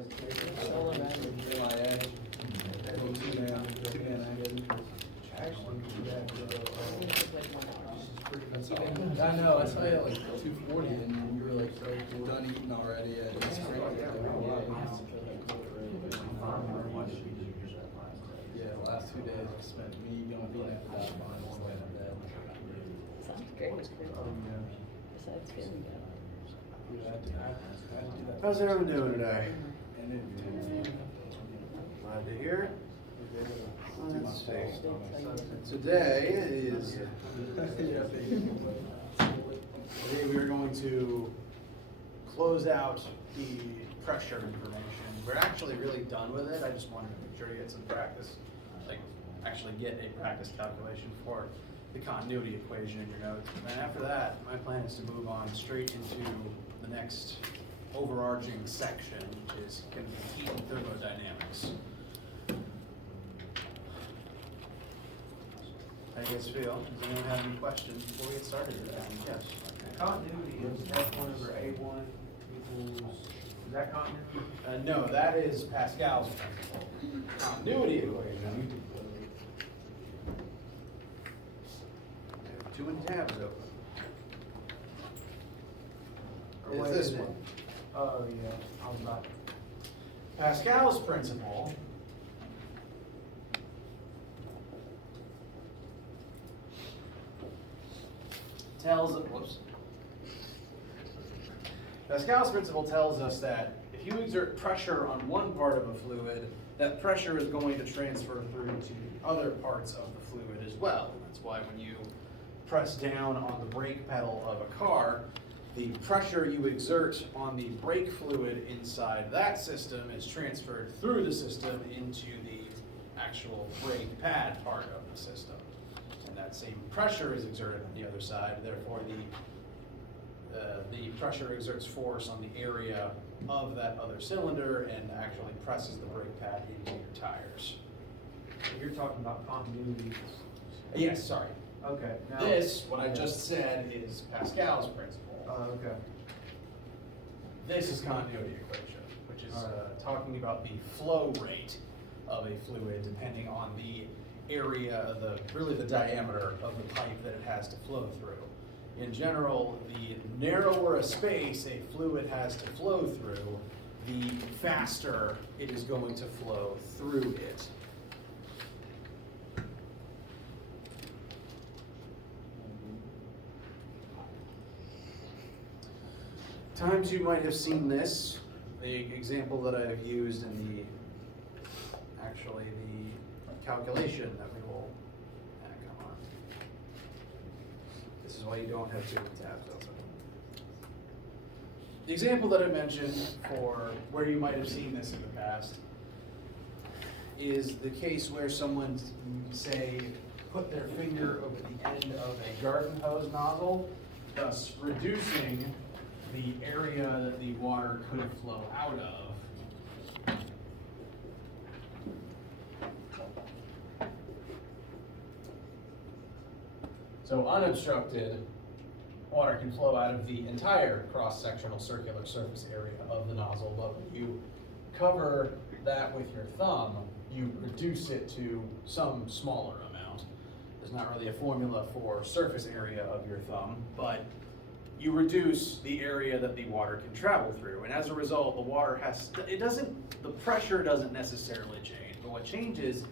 I know, I saw you at like 2:40 and you were like, you're done eating already. Yeah, the last 2 days I spent me going being at the doctor and just laying in bed. Sounds great. Besides feeling good. How's everyone doing today? Glad to hear. Let's see. Today is today we are going to close out the pressure information. We're actually really done with it. I just wanted to make sure you get some practice, like actually get a practice calculation for the continuity equation in your notes. And after that, my plan is to move on straight into the next overarching section, which is going to be heat and thermodynamics. How do you guys feel? Does anyone have any questions before we get started? Yes. Continuity is F1 over A1 equals, is that continuity? No, that is Pascal's principle. Continuity equation. Two in tabs open. Or Is wait, this is it- one? Oh, yeah, I was about, Pascal's principle Pascal's principle tells us that if you exert pressure on one part of a fluid, that pressure is going to transfer through to other parts of the fluid as well. That's why when you press down on the brake pedal of a car, the pressure you exert on the brake fluid inside that system is transferred through the system into the actual brake pad part of the system. And that same pressure is exerted on the other side, therefore the pressure exerts force on the area of that other cylinder and actually presses the brake pad into your tires. you're talking about continuity. Yes, sorry. Okay. Now, This, what I just said, is Pascal's principle. Okay. This is continuity equation, which is talking about the flow rate of a fluid depending on the area, really the diameter of the pipe that it has to flow through. In general, the narrower a space a fluid has to flow through, the faster it is going to flow through it. Times you might have seen this, the example that I've used in the calculation that we will, come on. This is why you don't have two tabs open. The example that I mentioned for where you might have seen this in the past is the case where someone, say, put their finger over the end of a garden hose nozzle, thus reducing the area that the water could flow out of. So unobstructed, water can flow out of the entire cross-sectional circular surface area of the nozzle, but when you cover that with your thumb, you reduce it to some smaller amount. There's not really a formula for surface area of your thumb, but you reduce the area that the water can travel through. And as a result, the pressure doesn't necessarily change, but what changes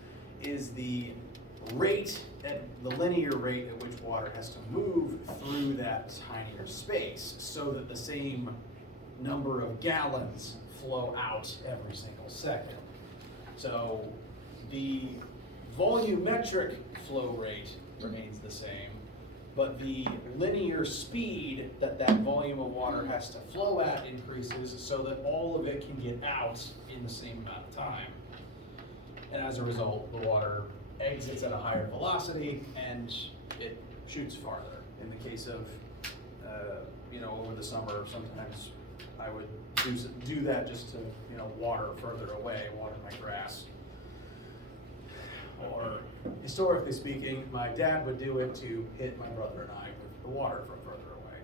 is the rate, the linear rate at which water has to move through that tinier space so that the same number of gallons flow out every single second. So the volumetric flow rate remains the same, but the linear speed that that volume of water has to flow at increases so that all of it can get out in the same amount of time. And as a result, the water exits at a higher velocity and it shoots farther. In the case of, over the summer, sometimes I would do that just to, water further away, water my grass. Or historically speaking, my dad would do it to hit my brother and I with the water from further away.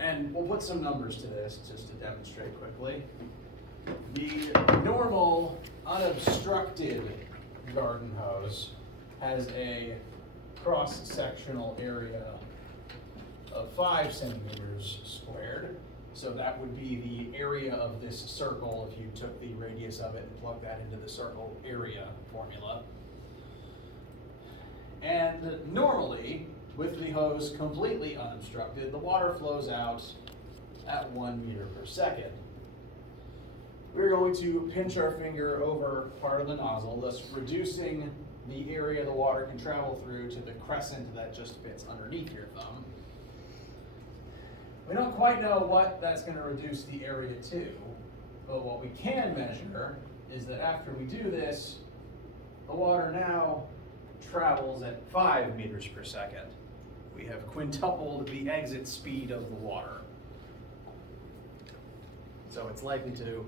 And we'll put some numbers to this just to demonstrate quickly. The normal unobstructed garden hose has a cross-sectional area of 5 centimeters squared. So that would be the area of this circle if you took the radius of it and plugged that into the circle area formula. And normally, with the hose completely unobstructed, the water flows out at 1 meter per second. We're going to pinch our finger over part of the nozzle, thus reducing the area the water can travel through to the crescent that just fits underneath your thumb. We don't quite know what that's going to reduce the area to, but what we can measure is that after we do this, the water now travels at 5 meters per second. We have quintupled the exit speed of the water. So it's likely to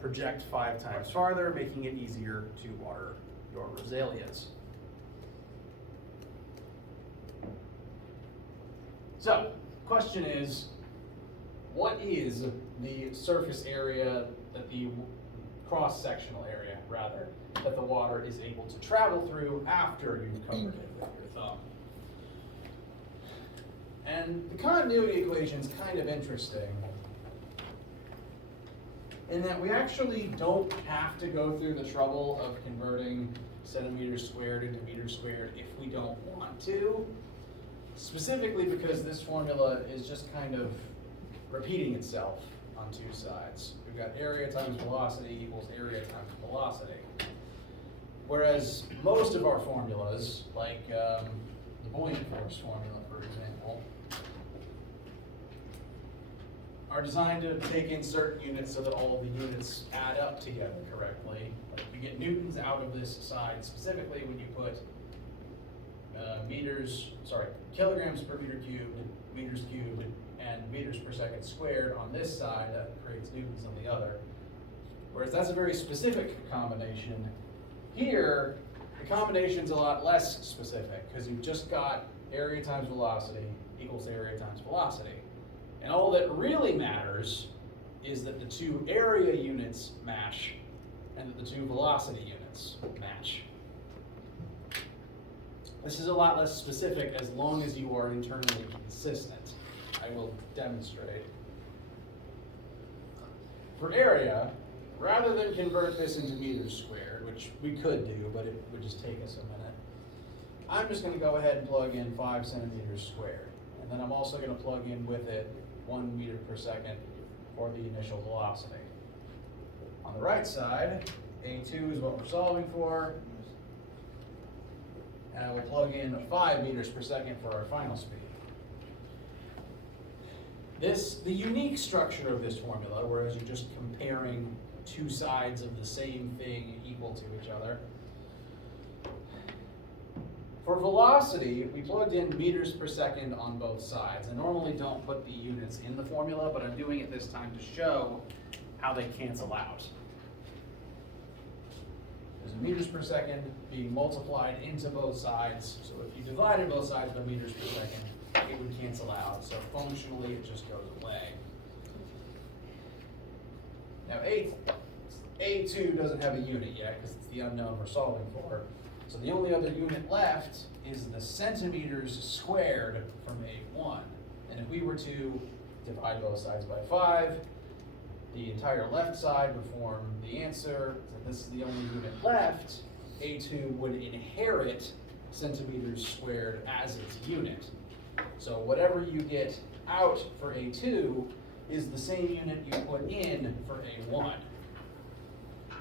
project 5 times farther, making it easier to water your rosalias. So, question is, what is the surface area, that the cross-sectional area, rather, that the water is able to travel through after you've covered it with your thumb? And the continuity equation is kind of interesting in that we actually don't have to go through the trouble of converting centimeters squared into meters squared if we don't want to. Specifically because this formula is just kind of repeating itself on 2 sides. We've got area times velocity equals area times velocity. Whereas most of our formulas, like the buoyant force formula, for example, are designed to take in certain units so that all the units add up together correctly. Like you get newtons out of this side specifically when you put kilograms per meter cubed, meters cubed, and meters per second squared on this side. That creates newtons on the other. Whereas that's a very specific combination. Here, the combination's a lot less specific because you've just got area times velocity equals area times velocity. And all that really matters is that the 2 area units match and that the 2 velocity units match. This is a lot less specific as long as you are internally consistent. I will demonstrate. For area, rather than convert this into meters squared, which we could do, but it would just take us a minute, I'm just going to go ahead and plug in 5 centimeters squared. And then I'm also going to plug in with it 1 meter per second for the initial velocity. On the right side, A2 is what we're solving for. And I will plug in 5 meters per second for our final speed. The unique structure of this formula, whereas you're just comparing 2 sides of the same thing equal to each other. For velocity, we plugged in meters per second on both sides. I normally don't put the units in the formula, but I'm doing it this time to show how they cancel out. There's meters per second being multiplied into both sides. So if you divided both sides by meters per second, it would cancel out. So functionally, it just goes away. Now, A2 doesn't have a unit yet because it's the unknown we're solving for. So the only other unit left is the centimeters squared from A1. And if we were to divide both sides by 5, the entire left side would form the answer. So this is the only unit left. A2 would inherit centimeters squared as its unit. So whatever you get out for A2 is the same unit you put in for A1.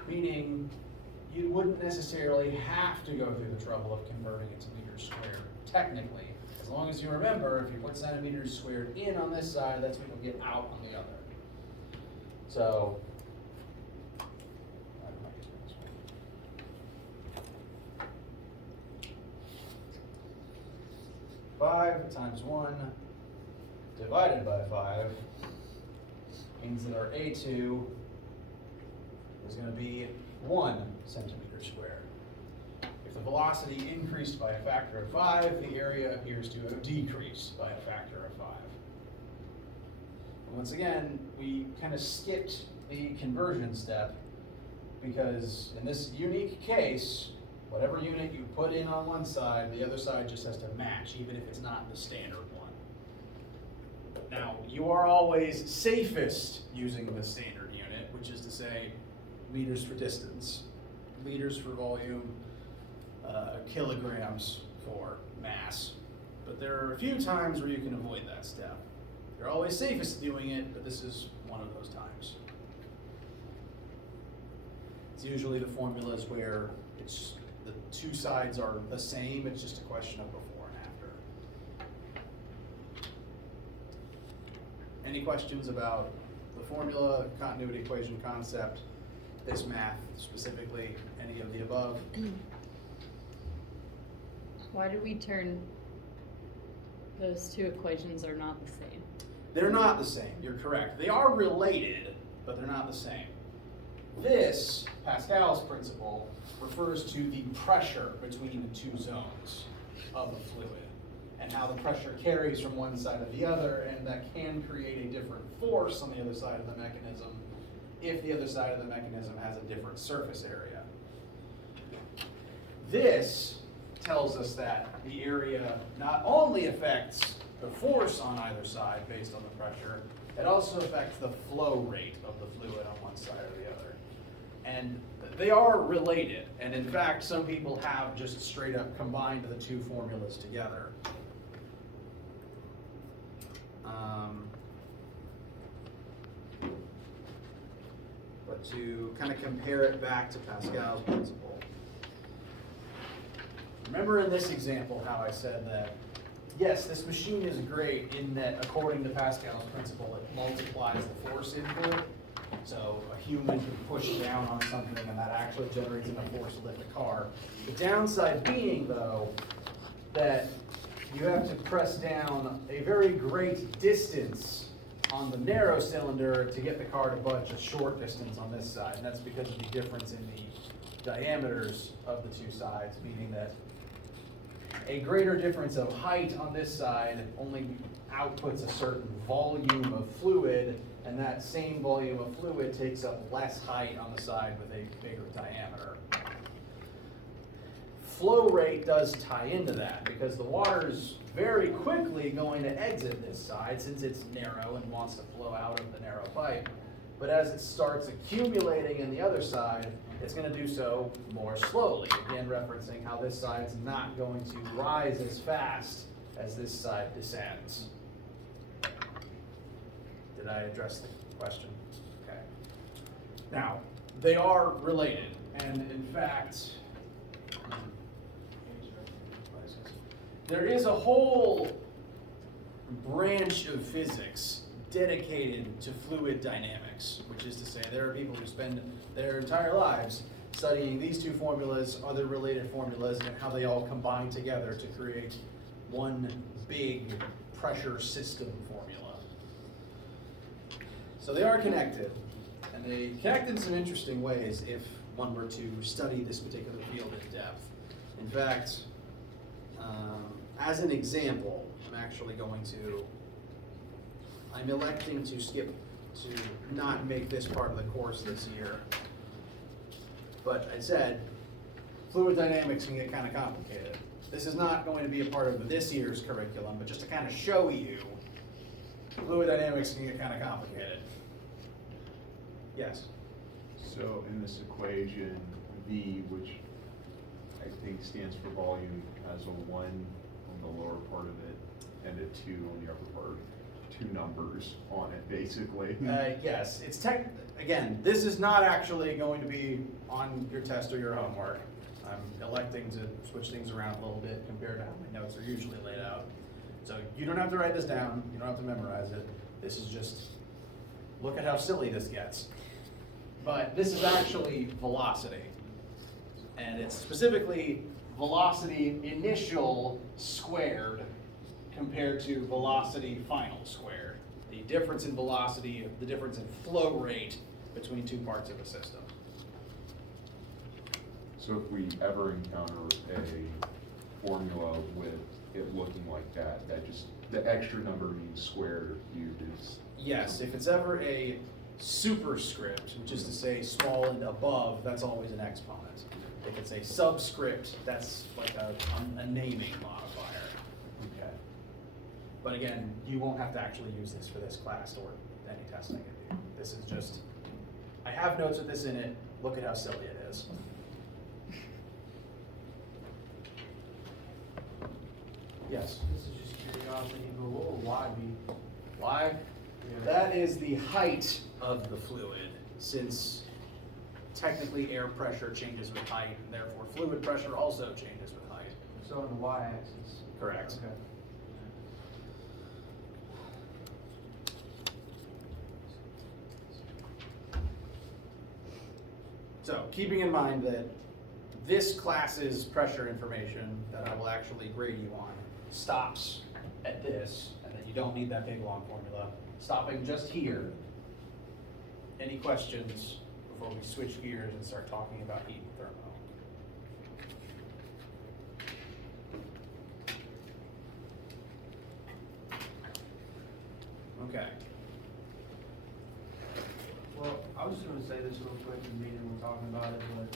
Meaning you wouldn't necessarily have to go through the trouble of converting it to meters squared, technically. As long as you remember, if you put centimeters squared in on this side, that's what you'll get out on the other. So, 5 times 1 divided by 5 means that our A2 is going to be 1 centimeter squared. If the velocity increased by a factor of 5, the area appears to have decreased by a factor of 5. once again, we kind of skipped the conversion step because in this unique case, whatever unit you put in on one side, the other side just has to match, even if it's not the standard one. Now, you are always safest using the standard unit, which is to say liters for distance, liters for volume, kilograms for mass. But there are a few times where you can avoid that step. You're always safest doing it, but this is one of those times. It's usually the formulas where it's the two sides are the same, it's just a question of before and after. Any questions about the formula, continuity equation concept, this math specifically, any of the above? Why do we turn those two equations are not the same? They're not the same, you're correct. They are related, but they're not the same. This, Pascal's principle, refers to the pressure between the two zones of a fluid and how the pressure carries from one side to the other, and that can create a different force on the other side of the mechanism if the other side of the mechanism has a different surface area. This tells us that the area not only affects the force on either side based on the pressure, it also affects the flow rate of the fluid on one side or the other. And they are related, and in fact, some people have just straight up combined the two formulas together. But to kind of compare it back to Pascal's principle, remember in this example how I said that, yes, this machine is great in that according to Pascal's principle, it multiplies the force input. So a human can push down on something and that actually generates enough force to lift a car. The downside being, though, that you have to press down a very great distance on the narrow cylinder to get the car to budge a short distance on this side. And that's because of the difference in the diameters of the two sides, meaning that a greater difference of height on this side only outputs a certain volume of fluid, and that same volume of fluid takes up less height on the side with a bigger diameter. Flow rate does tie into that because the water's very quickly going to exit this side since it's narrow and wants to flow out of the narrow pipe. But as it starts accumulating in the other side, it's going to do so more slowly. Again, referencing how this side's not going to rise as fast as this side descends. Did I address the question? Okay. Now, they are related, and in fact, there is a whole branch of physics dedicated to fluid dynamics, which is to say there are people who spend their entire lives studying these two formulas, other related formulas, and how they all combine together to create one big pressure system formula. So they are connected, and they connect in some interesting ways if one were to study this particular field in depth. In fact, as an example, I'm electing to skip, to not make this part of the course this year. But I said, fluid dynamics can get kind of complicated. This is not going to be a part of this year's curriculum, but just to kind of show you, fluid dynamics can get kind of complicated. Yes? So in this equation, V, which I think stands for volume, has a 1 on the lower part of it and a 2 on the upper part. 2 numbers on it, basically. Yes, it's again, this is not actually going to be on your test or your homework. I'm electing to switch things around a little bit compared to how my notes are usually laid out. So you don't have to write this down, you don't have to memorize it. This is just, look at how silly this gets. But this is actually velocity. And it's specifically velocity initial squared compared to velocity final squared. The difference in velocity, the difference in flow rate between two parts of a system. So if we ever encounter a formula with it looking like that, that just, the extra number means squared or cubed is. yes, if it's ever a superscript, which is to say small and above, that's always an exponent. If it's a subscript, that's like a naming modifier. Okay. But again, you won't have to actually use this for this class or any testing I do. This is just, I have notes with this in it, look at how silly it is. Yes? This is just curiosity, but what would Y be? Why? Yeah. That is the height of the fluid, since technically air pressure changes with height, and therefore fluid pressure also changes with height. So on the Y-axis. Correct. Okay. So keeping in mind that this class's pressure information that I will actually grade you on stops at this, and that you don't need that big long formula, stopping just here. Any questions before we switch gears and start talking about heat and thermo? Okay. Well, I was just gonna say this real quick in the meeting, we're talking about it, but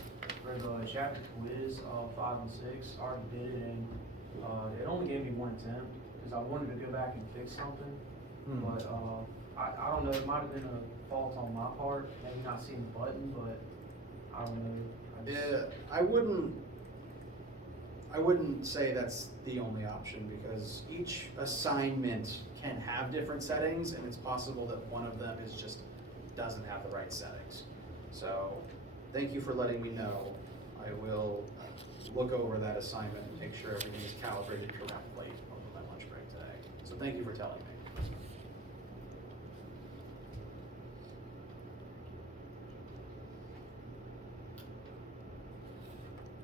for the chapter quiz, 5 and 6, I already did it, and, it only gave me 1 attempt, because I wanted to go back and fix something, but, I don't know, it might have been a fault on my part, maybe not seeing the button, but I don't know. I wouldn't say that's the only option, because each assignment can have different settings, and it's possible that one of them is just doesn't have the right settings. So thank you for letting me know. I will look over that assignment and make sure everything is calibrated correctly over my lunch break today. So thank you for telling me.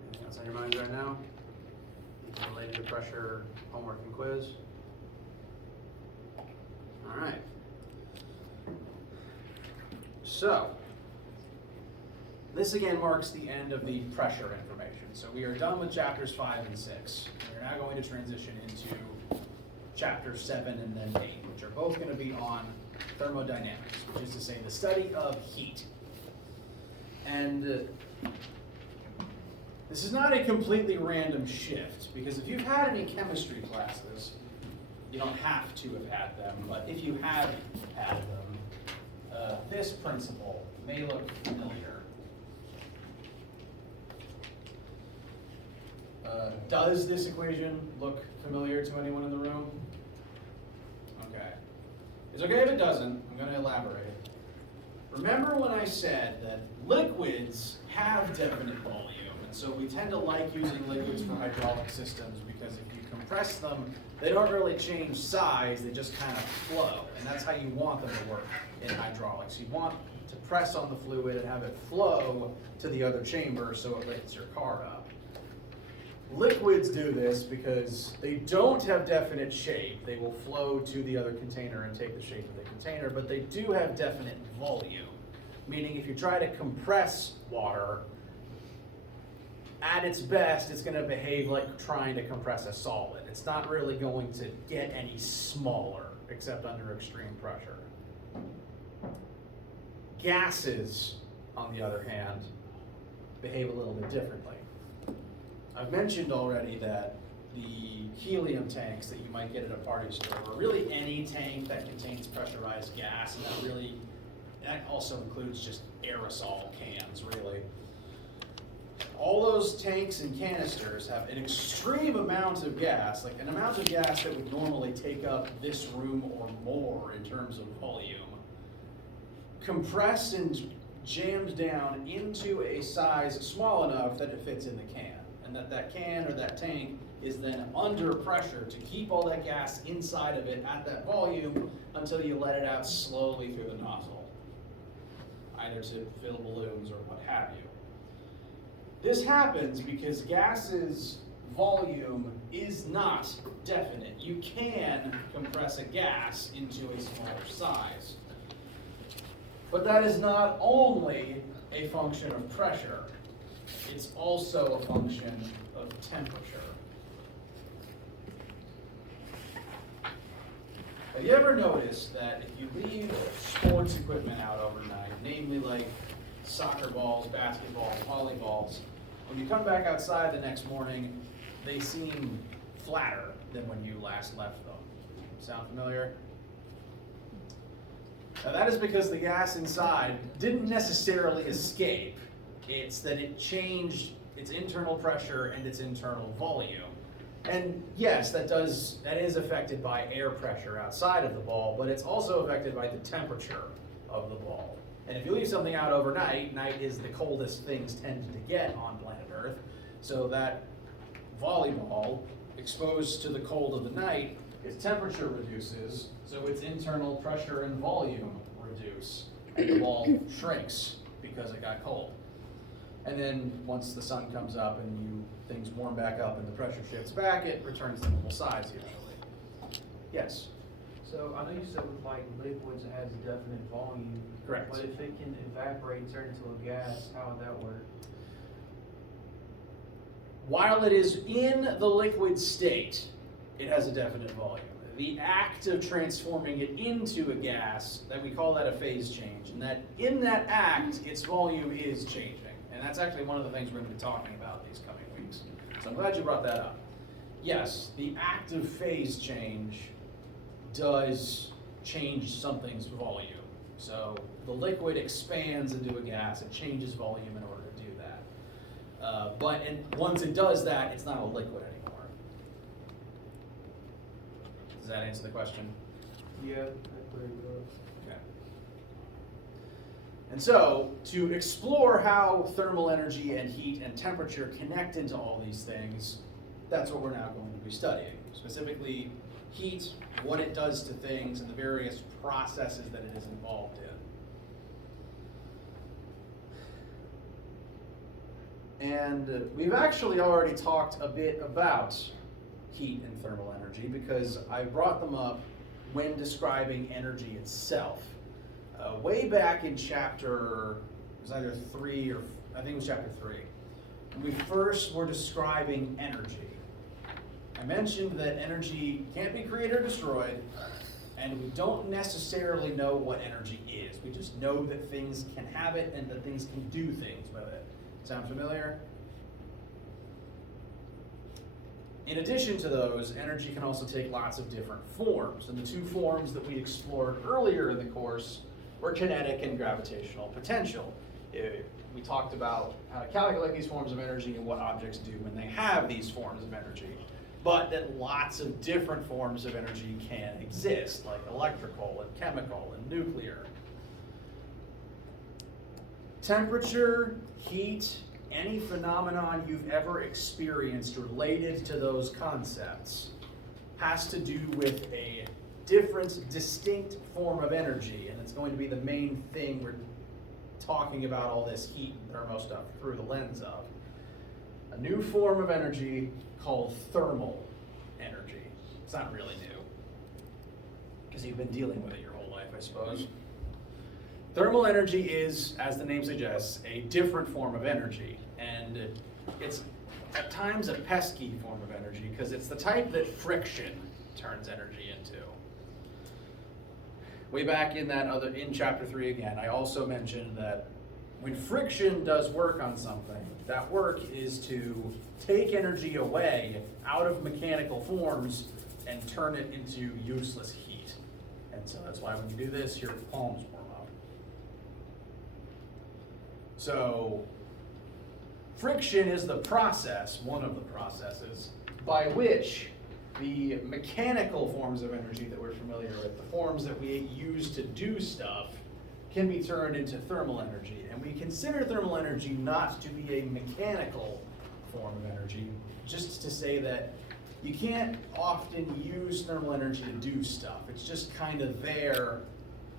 Anything else on your minds right now? Anything related to pressure, homework, and quiz? All right. So, this again marks the end of the pressure information. So we are done with chapters 5 and 6. We're now going to transition into chapters 7 and then 8, which are both going to be on thermodynamics, which is to say the study of heat. And this is not a completely random shift, because if you've had any chemistry classes, you don't have to have had them, but if you have had them, this principle may look familiar. Does this equation look familiar to anyone in the room? Okay. It's okay if it doesn't. I'm going to elaborate. Remember when I said that liquids have definite volume, and so we tend to like using liquids for hydraulic systems because if you compress them, they don't really change size, they just kind of flow, and that's how you want them to work in hydraulics. You want to press on the fluid and have it flow to the other chamber so it lifts your car up. Liquids do this because they don't have definite shape. They will flow to the other container and take the shape of the container, but they do have definite volume. Meaning if you try to compress water, at its best, it's going to behave like trying to compress a solid. It's not really going to get any smaller, except under extreme pressure. Gases, on the other hand, behave a little bit differently. I've mentioned already that the helium tanks that you might get at a party store, or really any tank that contains pressurized gas, and that also includes just aerosol cans, really. All those tanks and canisters have an extreme amount of gas, like an amount of gas that would normally take up this room or more in terms of volume, compressed and jammed down into a size small enough that it fits in the can. And that can or that tank is then under pressure to keep all that gas inside of it at that volume until you let it out slowly through the nozzle, either to fill balloons or what have you. This happens because gas's volume is not definite. You can compress a gas into a smaller size. But that is not only a function of pressure, it's also a function of temperature. Have you ever noticed that if you leave sports equipment out overnight, namely like soccer balls, basketballs, volleyballs, when you come back outside the next morning, they seem flatter than when you last left them. Sound familiar? Now that is because the gas inside didn't necessarily escape. It's that it changed its internal pressure and its internal volume. And yes, that is affected by air pressure outside of the ball, but it's also affected by the temperature of the ball. And if you leave something out overnight, night is the coldest things tend to get on planet Earth, so that volleyball, exposed to the cold of the night, its temperature reduces, so its internal pressure and volume reduce, and the ball shrinks because it got cold. And then once the sun comes up and things warm back up and the pressure shifts back, it returns to normal size usually. Yes? So I know you said with like liquids it has a definite volume. Correct. But if it can evaporate and turn into a gas, how would that work? While it is in the liquid state, it has a definite volume. The act of transforming it into a gas, that we call that a phase change, and that in that act, its volume is changing. And that's actually one of the things we're going to be talking about these coming weeks. So I'm glad you brought that up. Yes, the act of phase change does change something's volume. So the liquid expands into a gas, it changes volume in order to do that. But once it does that, it's not a liquid anymore. Does that answer the question? Yeah, that clearly does. Okay. And so, to explore how thermal energy and heat and temperature connect into all these things, that's what we're now going to be studying. Specifically, heat, what it does to things, and the various processes that it is involved in. And we've actually already talked a bit about heat and thermal energy because I brought them up when describing energy itself. Way back in chapter, it was either 3 or, I think it was chapter 3, when we first were describing energy. I mentioned that energy can't be created or destroyed, and we don't necessarily know what energy is. We just know that things can have it and that things can do things with it. Sound familiar? In addition to those, energy can also take lots of different forms, and the two forms that we explored earlier in the course were kinetic and gravitational potential. We talked about how to calculate these forms of energy and what objects do when they have these forms of energy, but that lots of different forms of energy can exist, like electrical and chemical and nuclear. Temperature, heat, any phenomenon you've ever experienced related to those concepts has to do with a different, distinct form of energy, and it's going to be the main thing we're talking about all this heat and thermo stuff through the lens of. A new form of energy called thermal energy. It's not really new, because you've been dealing with it your whole life, I suppose. Thermal energy is, as the name suggests, a different form of energy, and it's at times a pesky form of energy because it's the type that friction turns energy into. Way back in chapter 3 again, I also mentioned that when friction does work on something, that work is to take energy away out of mechanical forms and turn it into useless heat. And so that's why when you do this, your palms warm up. So friction is the process, one of the processes, by which the mechanical forms of energy that we're familiar with, the forms that we use to do stuff, can be turned into thermal energy. And we consider thermal energy not to be a mechanical form of energy, just to say that you can't often use thermal energy to do stuff. It's just kind of there,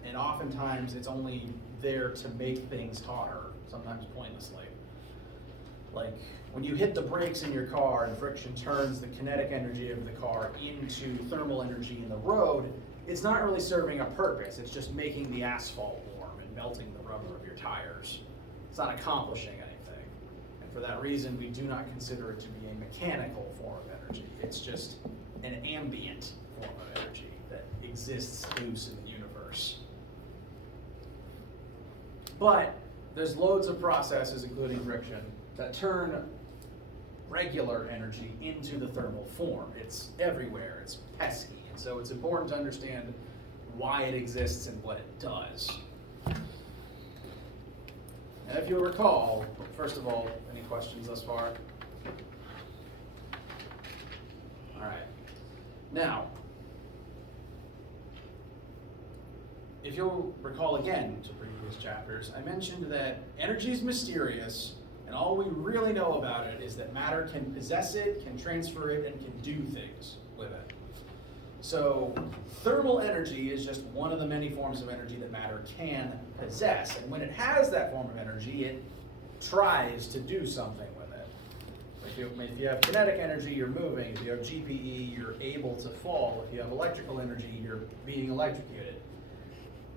and oftentimes it's only there to make things hotter, sometimes pointlessly. Like when you hit the brakes in your car and friction turns the kinetic energy of the car into thermal energy in the road, it's not really serving a purpose. It's just making the asphalt warm and melting the rubber of your tires. It's not accomplishing anything. And for that reason, we do not consider it to be a mechanical form of energy. It's just an ambient form of energy that exists loose in the universe. But there's loads of processes, including friction, that turn regular energy into the thermal form. It's everywhere, it's pesky, and so it's important to understand why it exists and what it does. And if you'll recall, first of all, any questions thus far? All right. Now, if you'll recall again to previous chapters, I mentioned that energy is mysterious, and all we really know about it is that matter can possess it, can transfer it, and can do things with it. So thermal energy is just one of the many forms of energy that matter can possess. And when it has that form of energy, it tries to do something with it. If you have kinetic energy, you're moving. If you have GPE, you're able to fall. If you have electrical energy, you're being electrocuted.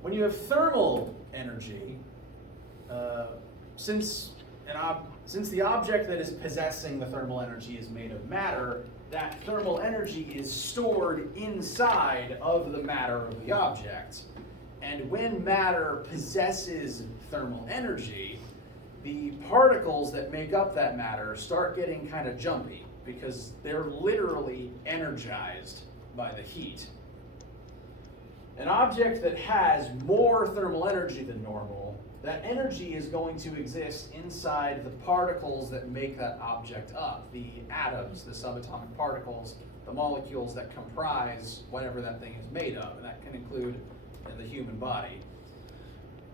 When you have thermal energy, since the object that is possessing the thermal energy is made of matter, that thermal energy is stored inside of the matter of the object. And when matter possesses thermal energy, the particles that make up that matter start getting kind of jumpy because they're literally energized by the heat. An object that has more thermal energy than normal, that energy is going to exist inside the particles that make that object up, the atoms, the subatomic particles, the molecules that comprise whatever that thing is made of, and that can include the human body.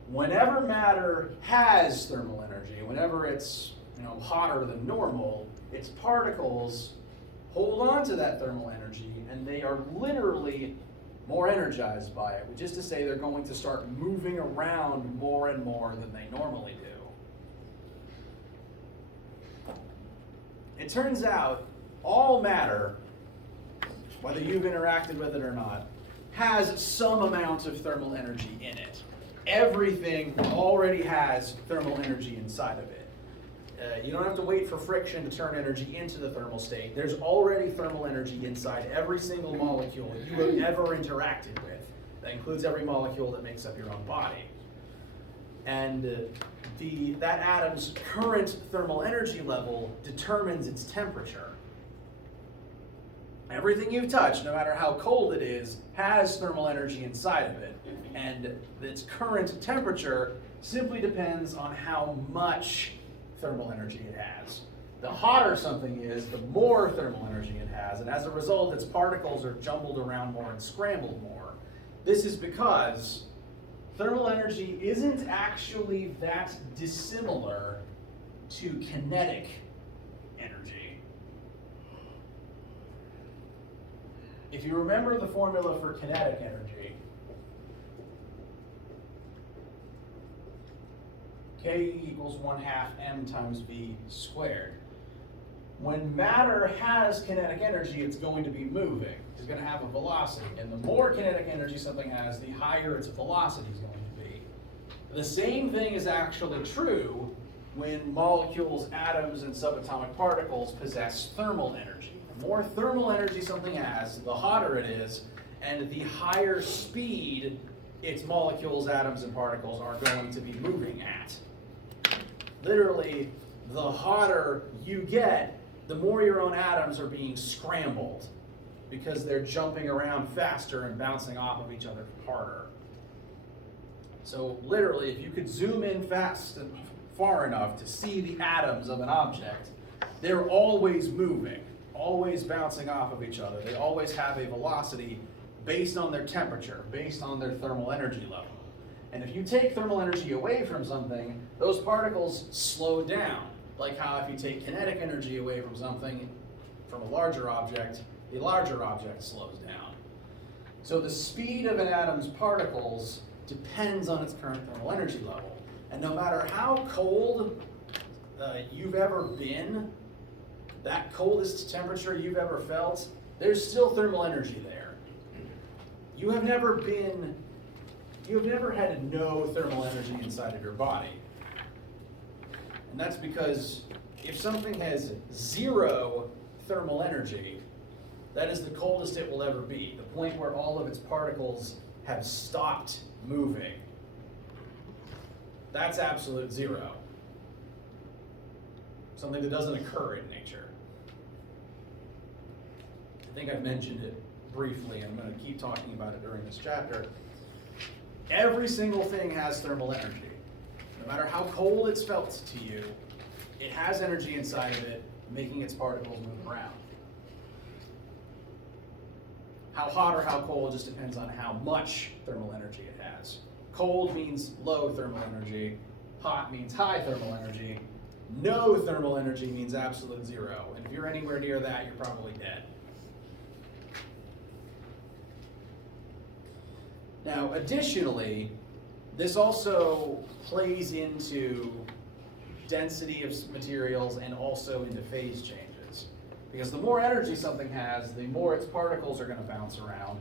Whenever matter has thermal energy, whenever it's hotter than normal, its particles hold on to that thermal energy, and they are literally more energized by it, which is to say they're going to start moving around more and more than they normally do. It turns out all matter, whether you've interacted with it or not, has some amount of thermal energy in it. Everything already has thermal energy inside of it. You don't have to wait for friction to turn energy into the thermal state. There's already thermal energy inside every single molecule you have ever interacted with. That includes every molecule that makes up your own body. And that atom's current thermal energy level determines its temperature. Everything you've touched, no matter how cold it is, has thermal energy inside of it. And its current temperature simply depends on how much thermal energy it has. The hotter something is, the more thermal energy it has, and as a result, its particles are jumbled around more and scrambled more. This is because thermal energy isn't actually that dissimilar to kinetic energy. If you remember the formula for kinetic energy, K equals 1/2 m times v squared. When matter has kinetic energy, it's going to be moving. It's going to have a velocity. And the more kinetic energy something has, the higher its velocity is going to be. The same thing is actually true when molecules, atoms, and subatomic particles possess thermal energy. The more thermal energy something has, the hotter it is, and the higher speed its molecules, atoms, and particles are going to be moving at. Literally, the hotter you get, the more your own atoms are being scrambled because they're jumping around faster and bouncing off of each other harder. So literally, if you could zoom in fast and far enough to see the atoms of an object, they're always moving, always bouncing off of each other. They always have a velocity based on their temperature, based on their thermal energy level. And if you take thermal energy away from something, those particles slow down. Like how if you take kinetic energy away from something, from a larger object slows down. So the speed of an atom's particles depends on its current thermal energy level. And no matter how cold you've ever been, that coldest temperature you've ever felt, there's still thermal energy there. You have never had no thermal energy inside of your body. And that's because if something has 0 thermal energy, that is the coldest it will ever be, the point where all of its particles have stopped moving. That's absolute zero. Something that doesn't occur in nature. I think I've mentioned it briefly. I'm going to keep talking about it during this chapter. Every single thing has thermal energy. No matter how cold it's felt to you, it has energy inside of it, making its particles move around. How hot or how cold just depends on how much thermal energy it has. Cold means low thermal energy. Hot means high thermal energy. No thermal energy means absolute zero. And if you're anywhere near that, you're probably dead. Now, additionally, this also plays into density of materials and also into phase changes. Because the more energy something has, the more its particles are going to bounce around.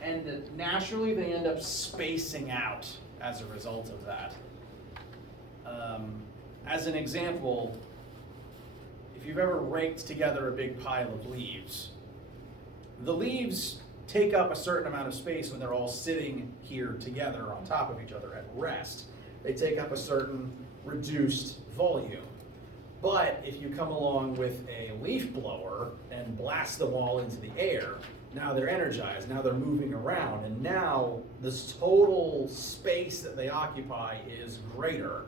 And naturally, they end up spacing out as a result of that. As an example, if you've ever raked together a big pile of leaves, the leaves take up a certain amount of space when they're all sitting here together on top of each other at rest. They take up a certain reduced volume. But if you come along with a leaf blower and blast them all into the air, now they're energized, now they're moving around, and now this total space that they occupy is greater.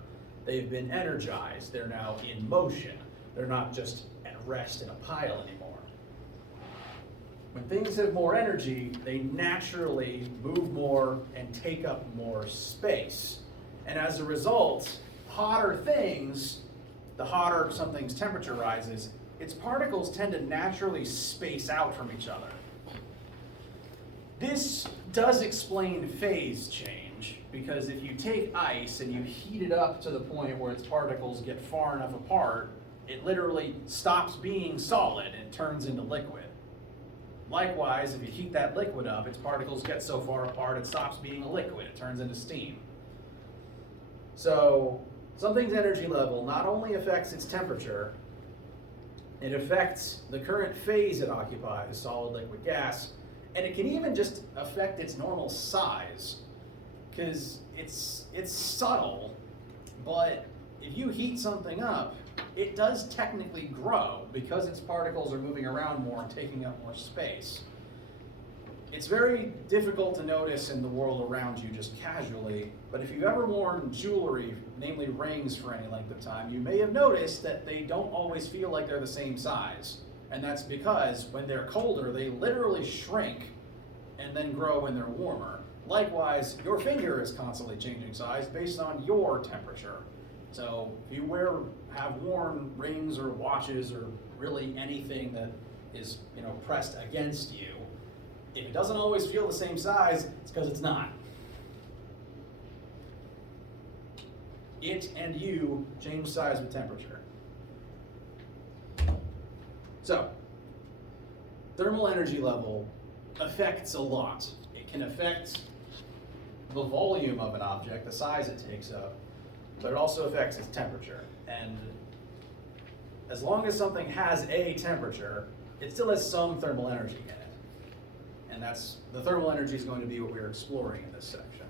They've been energized, they're now in motion. They're not just at rest in a pile anymore. When things have more energy, they naturally move more and take up more space. And as a result, hotter things, the hotter something's temperature rises, its particles tend to naturally space out from each other. This does explain phase change, because if you take ice and you heat it up to the point where its particles get far enough apart, it literally stops being solid and turns into liquid. Likewise, if you heat that liquid up, its particles get so far apart it stops being a liquid, it turns into steam. So something's energy level not only affects its temperature, it affects the current phase it occupies, solid, liquid, gas, and it can even just affect its normal size, because it's subtle, but if you heat something up, it does technically grow because its particles are moving around more and taking up more space. It's very difficult to notice in the world around you just casually, but if you've ever worn jewelry, namely rings, for any length of time, you may have noticed that they don't always feel like they're the same size. And that's because when they're colder, they literally shrink and then grow when they're warmer. Likewise, your finger is constantly changing size based on your temperature. So if you have worn rings or watches or really anything that is, pressed against you, if it doesn't always feel the same size, it's because it's not. It and you change size with temperature. So, thermal energy level affects a lot. It can affect the volume of an object, the size it takes up, but it also affects its temperature. And as long as something has a temperature, it still has some thermal energy in it. And the thermal energy is going to be what we're exploring in this section.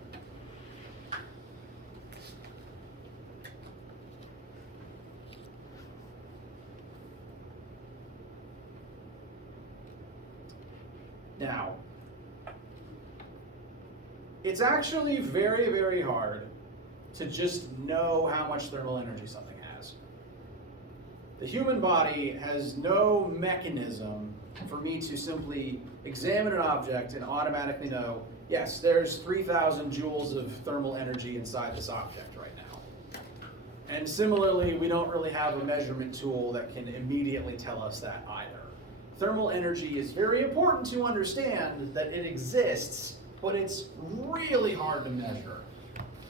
Now, it's actually very, very hard to just know how much thermal energy something has. The human body has no mechanism for me to simply examine an object and automatically know, yes, there's 3,000 joules of thermal energy inside this object right now. And similarly, we don't really have a measurement tool that can immediately tell us that either. Thermal energy is very important to understand that it exists, but it's really hard to measure,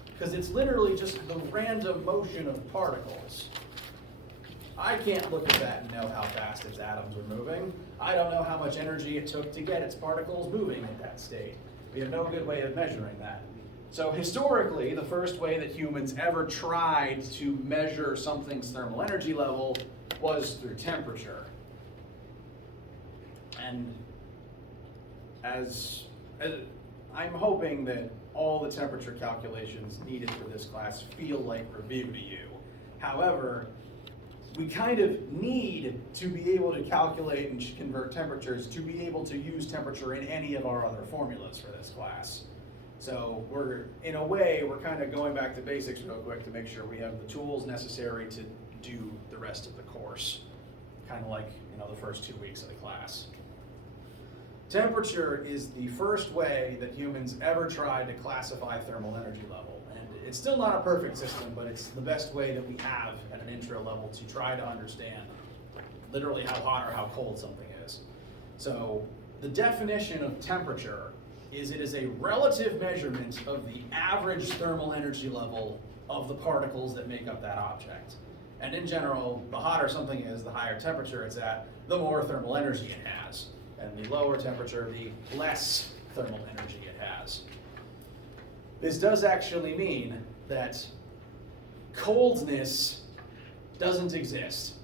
because it's literally just the random motion of particles. I can't look at that and know how fast its atoms are moving. I don't know how much energy it took to get its particles moving at that state. We have no good way of measuring that. So historically, the first way that humans ever tried to measure something's thermal energy level was through temperature. And as I'm hoping that all the temperature calculations needed for this class feel like review to you. However, we kind of need to be able to calculate and convert temperatures to be able to use temperature in any of our other formulas for this class. So in a way, we're kind of going back to basics real quick to make sure we have the tools necessary to do the rest of the course. Kind of like, the first 2 weeks of the class. Temperature is the first way that humans ever tried to classify thermal energy level. And it's still not a perfect system, but it's the best way that we have at an intro level to try to understand literally how hot or how cold something is. So the definition of temperature is it is a relative measurement of the average thermal energy level of the particles that make up that object. And in general, the hotter something is, the higher temperature it's at, the more thermal energy it has. And the lower temperature, the less thermal energy it has. This does actually mean that coldness doesn't exist.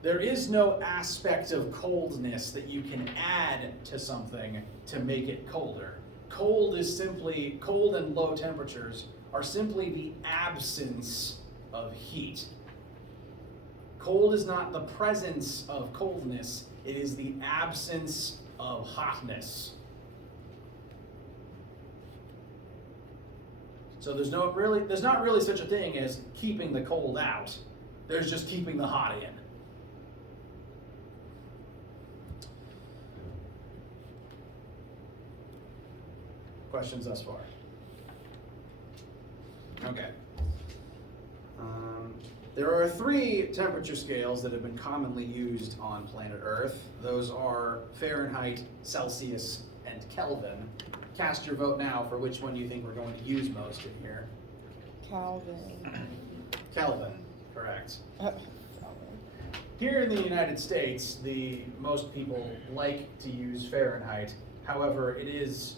There is no aspect of coldness that you can add to something to make it colder. Cold and low temperatures are simply the absence of heat. Cold is not the presence of coldness, it is the absence of hotness. So there's not really such a thing as keeping the cold out. There's just keeping the hot in. Questions thus far? Okay. There are 3 temperature scales that have been commonly used on planet Earth. Those are Fahrenheit, Celsius, and Kelvin. Cast your vote now for which one you think we're going to use most in here. Calvin. Kelvin, correct. Calvin. Here in the United States, most people like to use Fahrenheit. However, it is,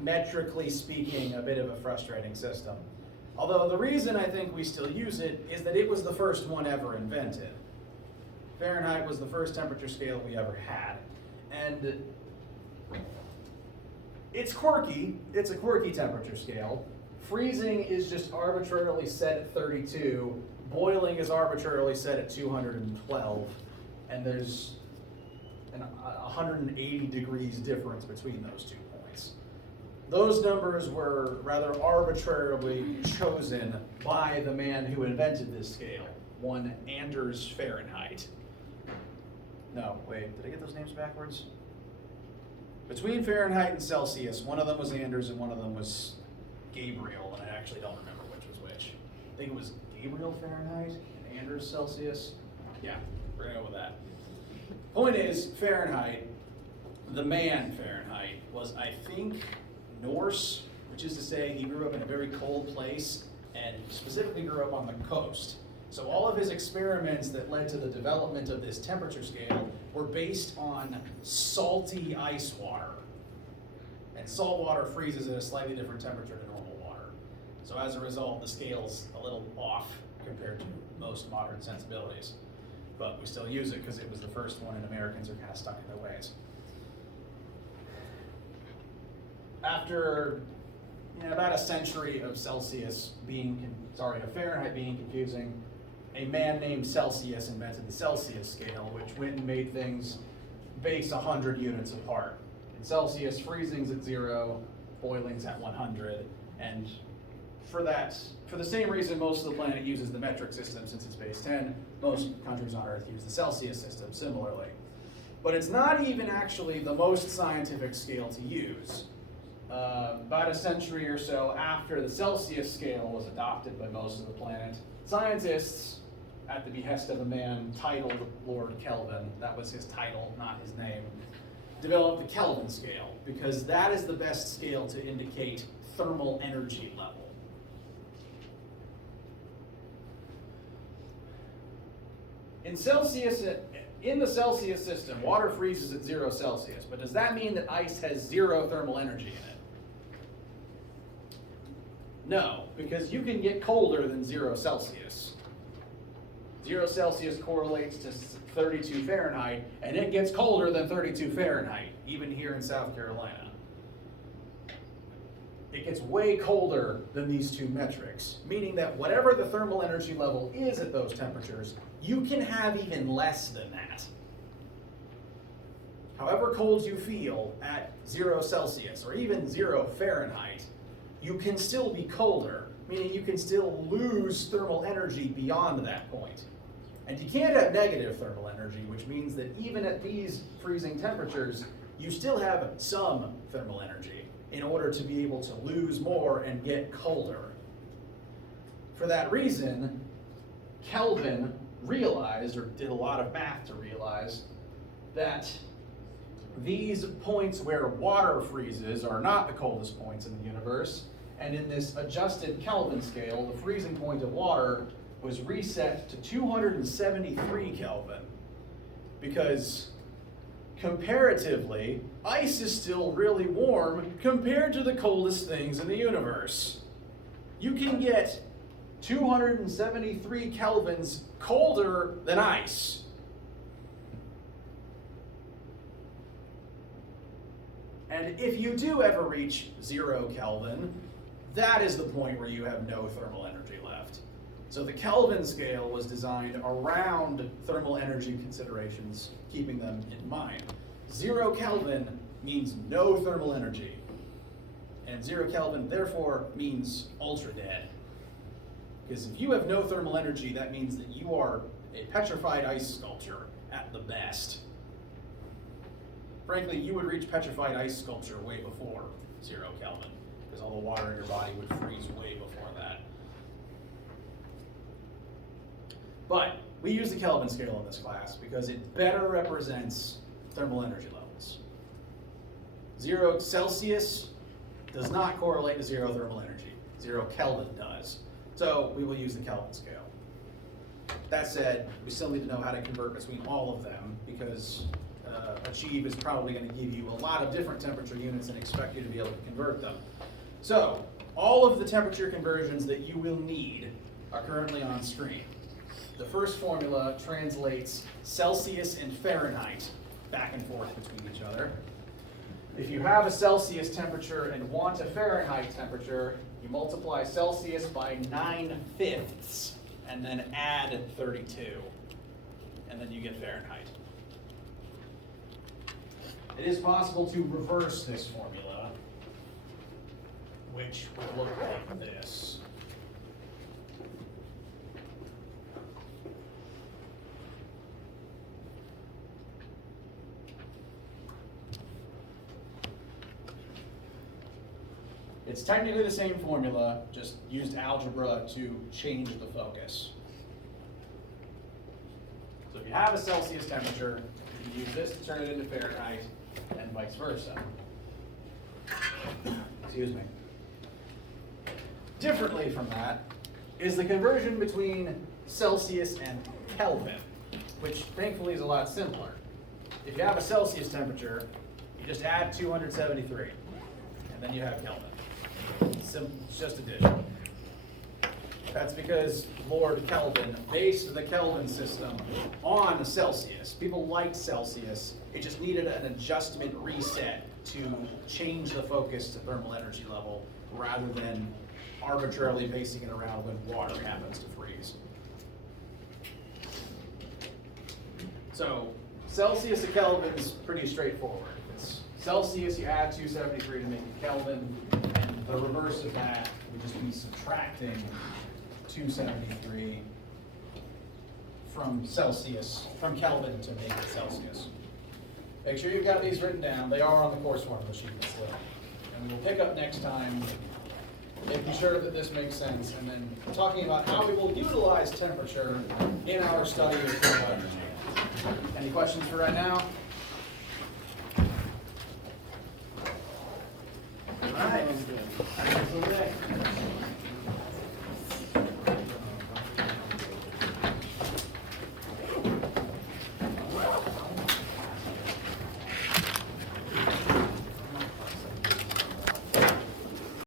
metrically speaking, a bit of a frustrating system. Although the reason I think we still use it is that it was the first one ever invented. Fahrenheit was the first temperature scale we ever had. And it's quirky. It's a quirky temperature scale. Freezing is just arbitrarily set at 32. Boiling is arbitrarily set at 212. And there's a 180 degrees difference between those 2 points. Those numbers were rather arbitrarily chosen by the man who invented this scale, one Anders Fahrenheit. No, wait, did I get those names backwards? Between Fahrenheit and Celsius, one of them was Anders and one of them was Gabriel, and I actually don't remember which was which. I think it was Gabriel Fahrenheit and Anders Celsius. Yeah, we're gonna go with that. Point is, Fahrenheit, the man Fahrenheit, was, I think, Norse, which is to say he grew up in a very cold place and specifically grew up on the coast. So all of his experiments that led to the development of this temperature scale were based on salty ice water. And salt water freezes at a slightly different temperature than normal water. So as a result, the scale's a little off compared to most modern sensibilities. But we still use it because it was the first one and Americans are kind of stuck in their ways. After about a century of Fahrenheit being confusing, a man named Celsius invented the Celsius scale, which went and made things base 100 units apart. In Celsius, freezing's at 0, boiling's at 100, and for the same reason most of the planet uses the metric system since it's base 10, most countries on Earth use the Celsius system similarly. But it's not even actually the most scientific scale to use. About a century or so after the Celsius scale was adopted by most of the planet, scientists, at the behest of a man titled Lord Kelvin, that was his title, not his name, developed the Kelvin scale, because that is the best scale to indicate thermal energy level. In the Celsius system, water freezes at 0 Celsius, but does that mean that ice has 0 thermal energy in it? No, because you can get colder than 0 Celsius. 0 Celsius correlates to 32 Fahrenheit, and it gets colder than 32 Fahrenheit, even here in South Carolina. it gets way colder than these two metrics, meaning that whatever the thermal energy level is at those temperatures, you can have even less than that. However cold you feel at 0 Celsius or even 0 Fahrenheit, you can still be colder, meaning you can still lose thermal energy beyond that point. And you can't have negative thermal energy, which means that even at these freezing temperatures, you still have some thermal energy in order to be able to lose more and get colder. For that reason, Kelvin realized, or did a lot of math to realize, that these points where water freezes are not the coldest points in the universe, and in this adjusted Kelvin scale, the freezing point of water was reset to 273 Kelvin, because comparatively, ice is still really warm compared to the coldest things in the universe. You can get 273 kelvins colder than ice. And if you do ever reach 0 Kelvin, that is the point where you have no thermal energy left. So the Kelvin scale was designed around thermal energy considerations, keeping them in mind. 0 Kelvin means no thermal energy. And 0 Kelvin, therefore, means ultra dead. Because if you have no thermal energy, that means that you are a petrified ice sculpture at the best. Frankly, you would reach petrified ice sculpture way before 0 Kelvin, because all the water in your body would freeze way before that. But we use the Kelvin scale in this class because it better represents thermal energy levels. 0 Celsius does not correlate to 0 thermal energy. 0 Kelvin does. So we will use the Kelvin scale. That said, we still need to know how to convert between all of them, because Achieve is probably going to give you a lot of different temperature units and expect you to be able to convert them. So all of the temperature conversions that you will need are currently on screen. The first formula translates Celsius and Fahrenheit back and forth between each other. If you have a Celsius temperature and want a Fahrenheit temperature, you multiply Celsius by 9/5 and then add 32, and then you get Fahrenheit. It is possible to reverse this formula, which would look like this. It's technically the same formula, just used algebra to change the focus. So if you have a Celsius temperature, you can use this to turn it into Fahrenheit, and vice versa. Excuse me. Differently from that is the conversion between Celsius and Kelvin, which thankfully is a lot simpler. If you have a Celsius temperature, you just add 273, and then you have Kelvin. It's just addition. That's because Lord Kelvin based the Kelvin system on Celsius. People liked Celsius. It just needed an adjustment reset to change the focus to thermal energy level rather than arbitrarily basing it around when water happens to freeze. So Celsius to Kelvin is pretty straightforward. If it's Celsius, you add 273 to make it Kelvin, and the reverse of that would just be subtracting 273 from Kelvin to make it Celsius. Make sure you've got these written down. They are on the course formula sheet that's there. And we will pick up next time making sure that this makes sense, and then talking about how we will utilize temperature in our study of thermal energy. Any questions for right now? All right. Have a good day.